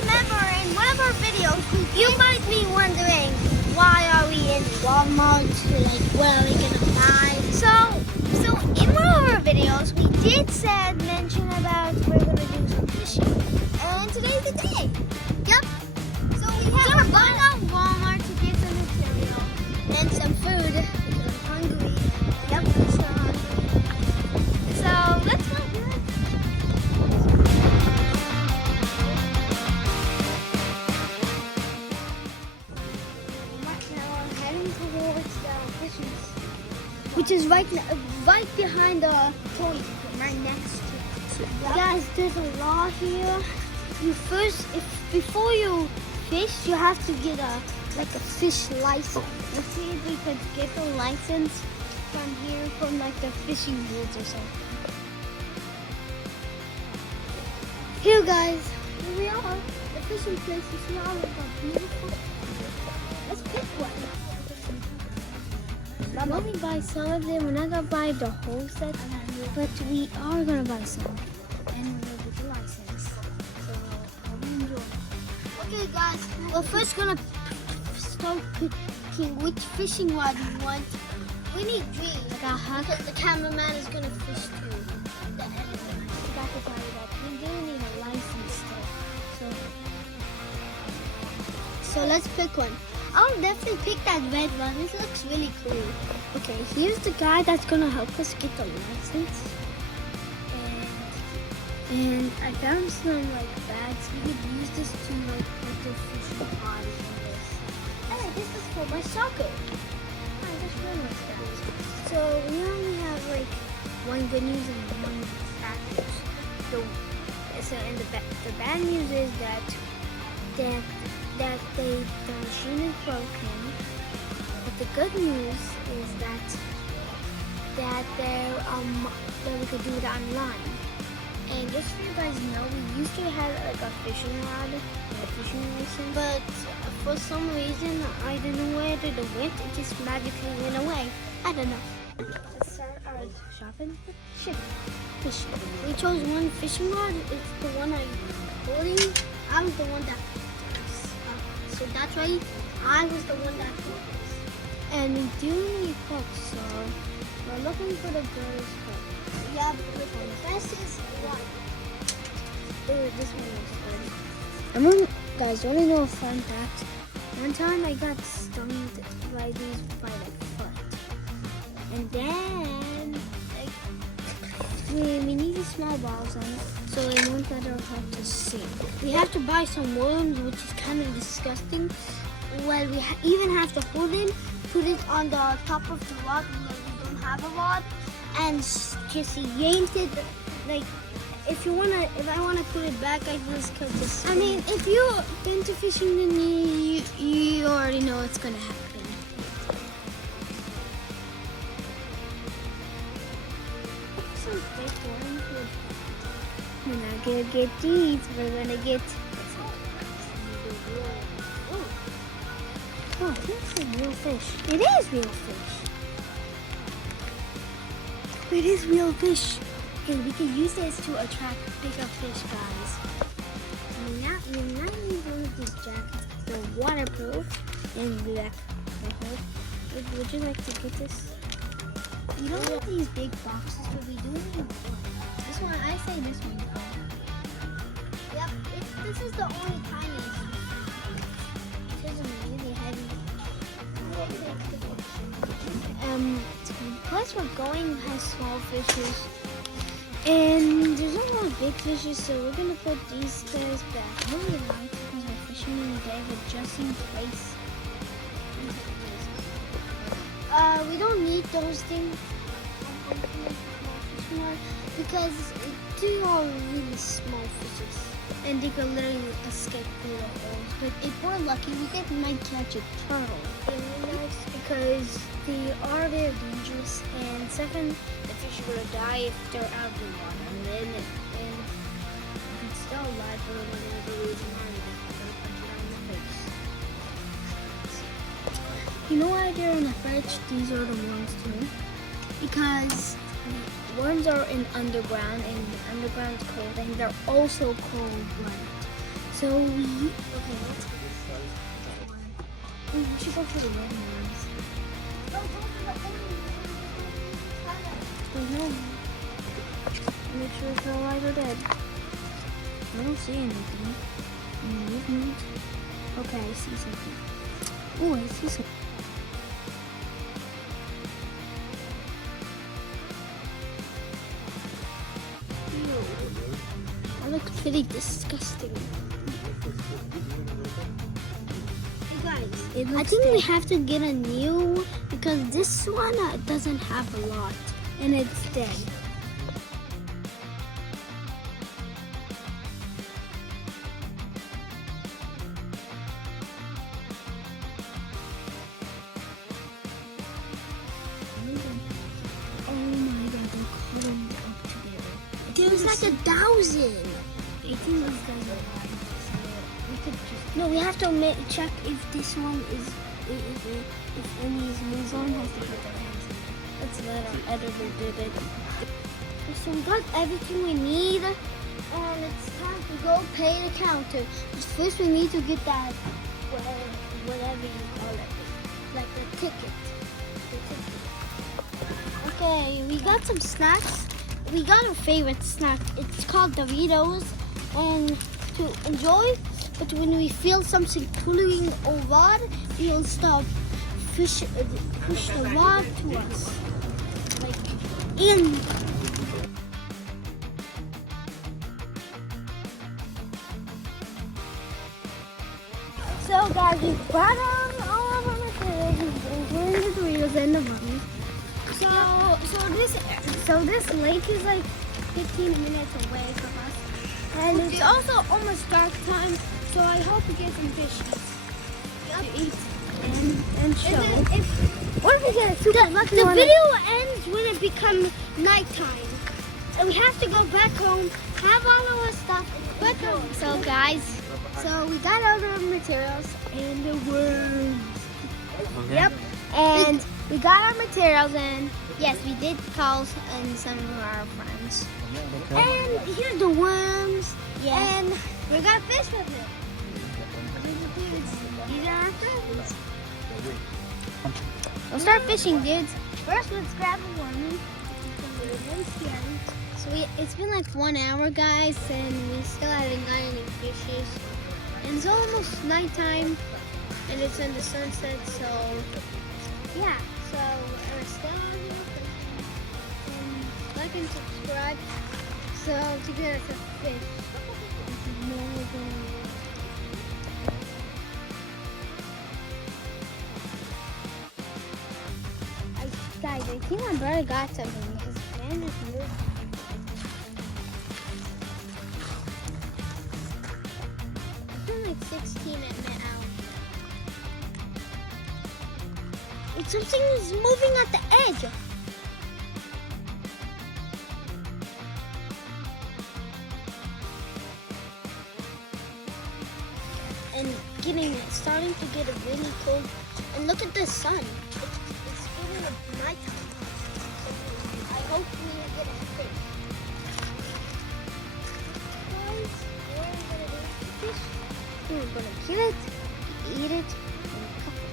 remember in one of our videos, you might be wondering, why are we in Walmart? Like, what are we gonna buy? So in one of our videos, we did mention about we're gonna do some fishing, and today's the day. Yep. So we have to run on Walmart to get some material and some food because I'm hungry. Yep. So let's go. Which is right behind the toy, right next to it. Guys, there's a law here. Before you fish, you have to get a fish license. Let's see if we could get the license from here, from like the fishing woods or something. Here, guys, here we are. The fishing place. You see all of the beautiful. Let's pick one. I'm only buy some of them. We're not gonna buy the whole set, but we are gonna buy some, and we'll get the license. So enjoy. Okay, guys. We're first gonna start picking which fishing rod we want. We need green because the cameraman is gonna fish too. The editor. I forgot to tell you that we do need a license still. So let's pick one. I'll definitely pick that red one. This looks really cool. Okay, here's the guy that's gonna help us get the license. And I found some bags. We could use this to put the fishing rod in this. Hey, this is for my soccer. I just realized that. So we only have one good news and one bad news. And the bad news is that the machine is broken, but the good news is that we could do it online. And just so you guys know, we used to have a fishing rod and a fishing license, but for some reason, I don't know where it went. It just magically went away. I don't know. Let's start our shopping. Fishing. We chose one fishing rod. It's the one I'm holding. I'm the one that. So that's why I was the one that took this. And we do need hooks, so we're looking for the girl's hook. Yeah, but the fastest one. Ooh, this one is good. Guys, you want to know a fun fact? One time I got stung by these by the foot. And then we need these small balls on it, so it won't let our hook to sink. We have to buy some worms, which is kind of disgusting. Well, we even have to hold it, put it on the top of the rod when we don't have a rod, and just yank it. If I wanna put it back, I just cut this. I mean, if you've been to fishing, then you already know what's gonna happen. We're not gonna get these, we're gonna get. Oh, this is real fish. It is real fish. It is real fish. Okay, we can use this to attract bigger fish, guys. We're not using one of these jackets. They're waterproof. And would you like to get this? We don't need these big boxes, but we do need this one. I say this one. Yep, this is the only tiniest. This is really heavy. Plus we're going has small fishes. And there's no more big fishes, so we're gonna put these guys back. I really like because we're fishing in the day, but just in case. We don't need those things because they are really small fishes and they can literally escape through the holes. But if we're lucky, we might catch a turtle. That's because they are very dangerous. And second, the fish are gonna die if they're out of the water. And then if it's still alive for a little bit, they're gonna punch it on the face. You know why they're in the fridge? These are the ones too. Because worms are in underground and underground's cold and they're also cold blooded. So So we should go for the red ones. Make sure it's alive or dead. I don't see anything. Any movement? Okay, I see something. Oh, I see something. That looks pretty disgusting. You guys, I think we have to get a new because this one doesn't have a lot and it's dead. Oh my god, they're crawling up together. There's like 1,000. I think this guy's alive. So we could just... No, we have to check if this one is... If any is new zone, has to put their hands in there. Let's let our editor do it. So we got everything we need. And it's time to go pay the counter. But first we need to get that... whatever you call it. Like the ticket. Okay, we got some snacks. We got our favorite snack. It's called Doritos, and to enjoy. But when we feel something pulling our rod, we'll stop, push the rod to us, like in. So guys, we brought on all of our materials, including the Doritos and the bunnies. So this lake is like 15 minutes away from us, and it's also almost dark time. So I hope we get some fish to eat and show. What if we get a super lucky one? The video ends when it becomes nighttime, and we have to go back home, have all of our stuff, and go back home. So guys, so we got all the materials and the worms. Okay. Yep, and we got our materials in. Yes, we did call and some of our friends. Okay. And here's the worms. Yeah. And we got fish with it. These are our friends. We'll start fishing, dudes. First, let's grab a worm. So it's been like 1 hour, guys, and we still haven't got any fishes. And it's almost nighttime, and it's in the sunset, so yeah. So we're still on here. Like and subscribe so to get us a fish. Guys, I think my brother got something because the man just moved. It's been like 16 at now. It's something is moving at the edge. And starting to get a really cold. And look at the sun. It's getting a nighttime. So I hope we get a fish. Guys, what are we gonna do with the fish? We're gonna kill it, eat it, and cook it.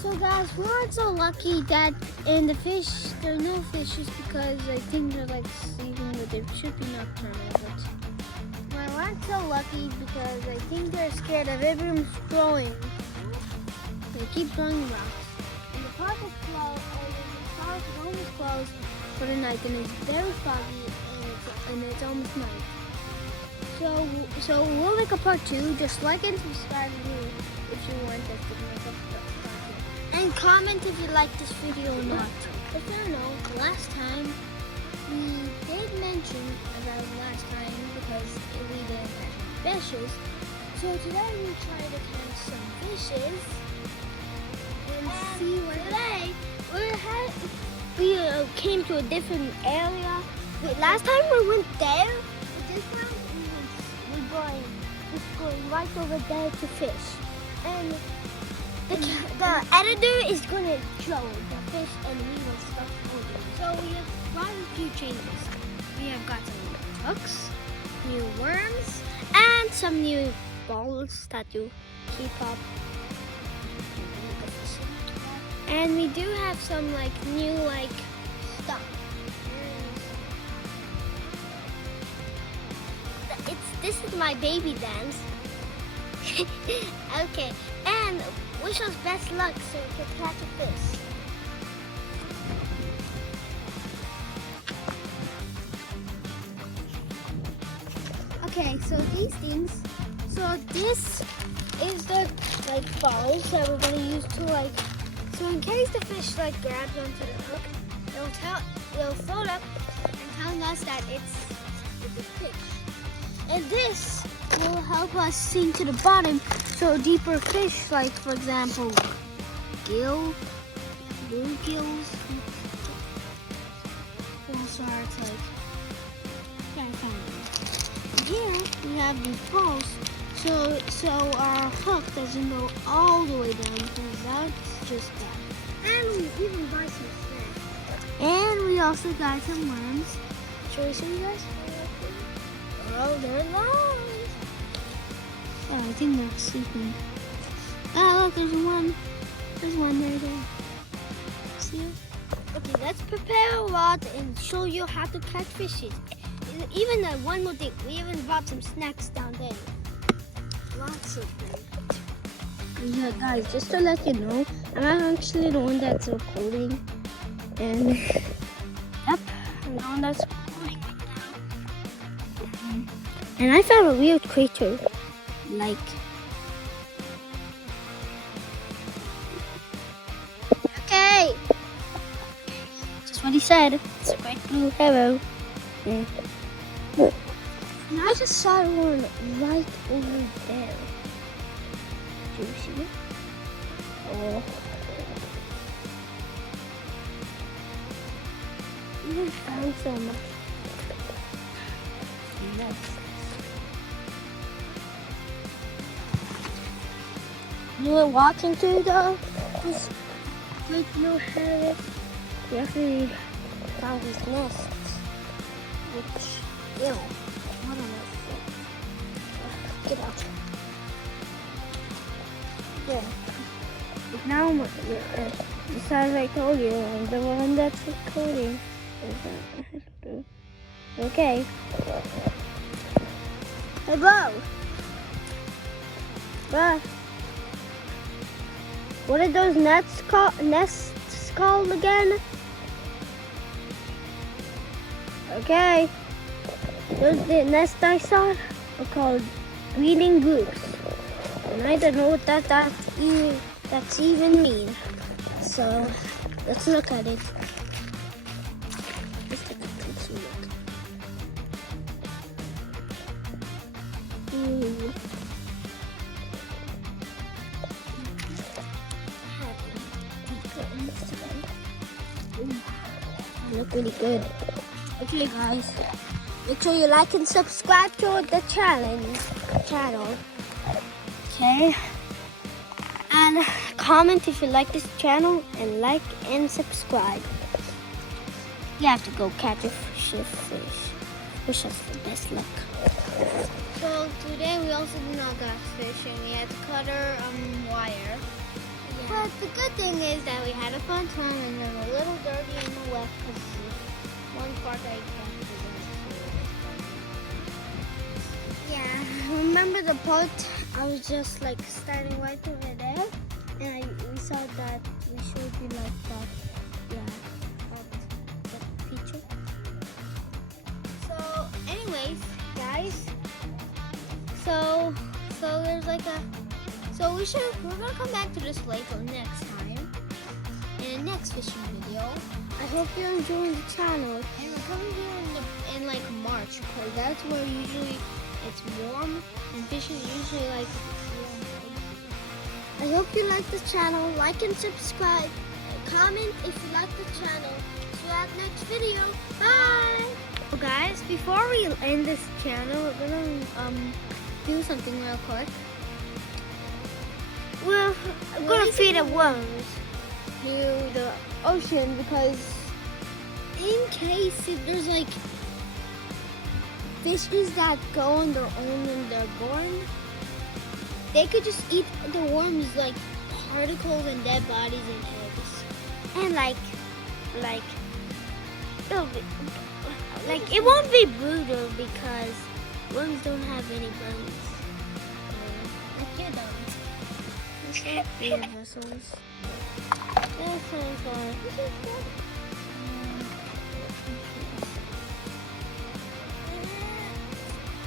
So guys, we weren't so lucky that in the fish, there are no fishes because I think they're like sleeping, but they should be nocturnal. But we weren't so lucky because I think they're scared of everyone's throwing. They keep throwing rocks. And the park is closed, the park is almost closed for the night, and it's very foggy, and it's almost night. So we'll make a part 2. Just like and subscribe if you want us to make a part 2. And comment if you like this video or not. If you don't know, last time we did mention about last time because we didn't catch any fishes. So today we try to catch some fishes and see what today we came to a different area Last time we went there, but this time we're going right over there to fish. And the editor is going to show the fish and we will start holding. So we have quite a few changes. We have got some new hooks, new worms, and some new balls that you keep up. And we do have some like new like stuff. This is my baby dance. Okay, and wish us best luck so we can catch a fish. Okay, so these things. So this is the like balls that we're gonna use to like. So in case the fish like grabs onto the hook, it'll float up and tell us that it's a fish. And this will help us sink to the bottom so deeper fish, like for example, blue gills, will start like trying to find them. Here we have these balls, so our hook doesn't go all the way down because that's just that. And we even buy some snacks. And we also got some worms. Should we show you guys? Oh, they're alive. Oh, I think they're sleeping. Oh, look, there's one. There's one right there. See it? Okay, let's prepare a rod and show you how to catch fishes. Even one more thing, we even brought some snacks down there. Lots of them. Yeah, guys, just to let you know, I'm actually the one that's recording. And, yep, I'm the one that's recording. And I found a weird creature, like, okay, just what he said. It's a great blue arrow. Yeah. And I just saw one right over there. Do you see it? Oh. I found so much. Yes. You were walking through this great blue area. We actually found his nest, which, ew, I don't know. Get out. Yeah. But now, as I told you, I'm the one that's recording. Okay. Hey, Bo. Bo. What are those nests called again? Okay. Those the nests I saw are called breeding groups. And I don't know what that's even mean. So let's look at it. Let's take a closer look. Ooh. Look really good. Okay, guys, make sure you like and subscribe to the channel. Okay, and comment if you like this channel, and like and subscribe. You have to go catch a fish. Wish us the best luck. So today we also did not go fishing. We had to cut our wire. But the good thing is that we had a fun time and we were a little dirty and wet because one part I can't do. Yeah, remember the part I was just like starting right over there and we saw that we showed you like that, that feature. So anyways, guys, so there's like a, so we're gonna come back to this lake next time in the next fishing video. I hope you're enjoying the channel. And we're coming here in like March because that's where usually it's warm and fish is usually like warm. I hope you like the channel. Like and subscribe. Comment if you like the channel. See you at next video. Bye. So guys, before we end this channel, we're gonna do something real quick. We're gonna feed the worms to the ocean because in case if there's like fishes that go on their own when they're born, they could just eat the worms like particles and dead bodies and eggs. And it'll be, like it won't be brutal because worms don't have any bones. Like you don't. It's like beer vessels.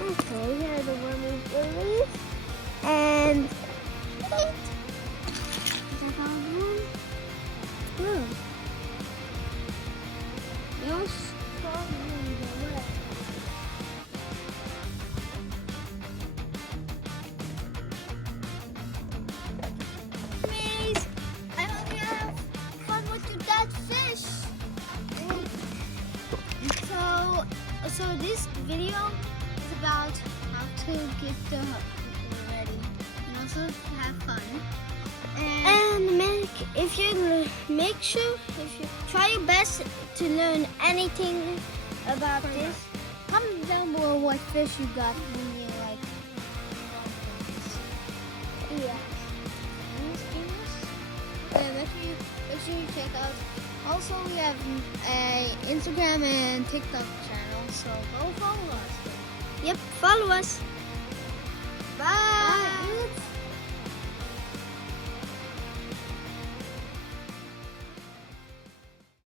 Okay, here are the wormy lilies. And is that all of them? Oh. Yes. Please, I hope you have fun with your dead fish. So this video is about how to get the hook ready and also have fun. And if you try your best to learn anything about this, comment down below what fish you got when you like. Yeah. Make sure you check out. Also, we have a Instagram and TikTok channel, so go follow us. Yep, follow us.